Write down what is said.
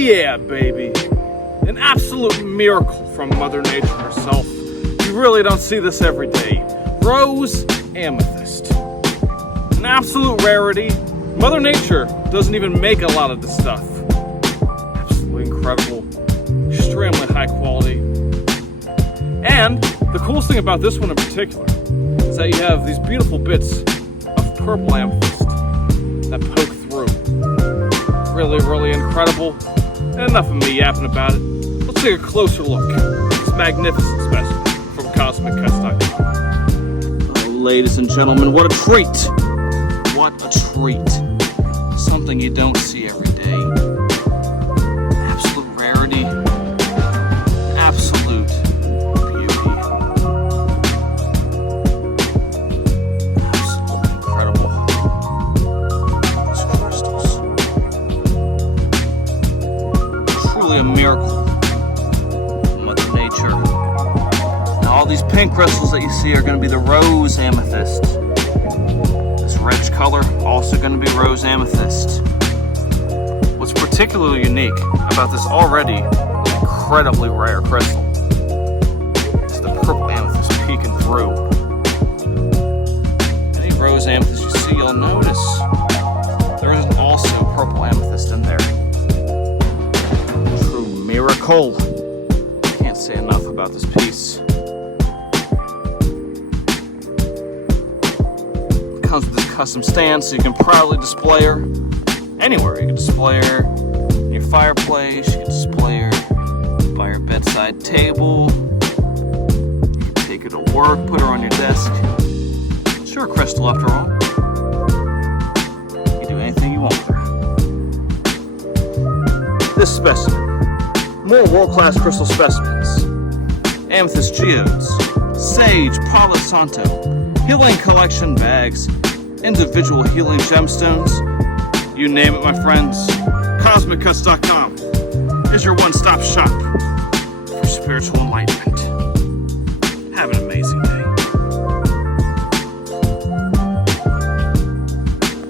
Yeah, baby. An absolute miracle from Mother Nature herself. You really don't see this every day. Rose Amethyst. An absolute rarity. Mother Nature doesn't even make a lot of this stuff. Absolutely incredible. Extremely high quality. And the coolest thing about this one in particular is that you have these beautiful bits of purple amethyst that poke through. Really, really incredible. And enough of me yapping about it. Let's take a closer look at this magnificent specimen from CosmicCuts.com. Oh, ladies and gentlemen, what a treat! What a treat. Something you don't see every day. Absolute rarity. Absolute beauty. Absolutely incredible. These crystals. Truly a miracle. Mother Nature. Now all these pink crystals that you see are going to be the rose amethyst. This rich color also going to be rose amethyst. What's particularly unique about this already incredibly rare crystal is the purple amethyst peeking through. Any rose amethyst you see, you'll notice there is also purple amethyst in there. True miracle. Can't say enough about this piece. It comes with this custom stand so you can proudly display her anywhere. You can display her in your fireplace, you can display her by your bedside table, you can take her to work, put her on your desk. Sure, crystal after all. You can do anything you want with her. This specimen. More world-class crystal specimens. Amethyst geodes, sage, palo santo, healing collection bags, individual healing gemstones. You name it, my friends. CosmicCuts.com is your one-stop shop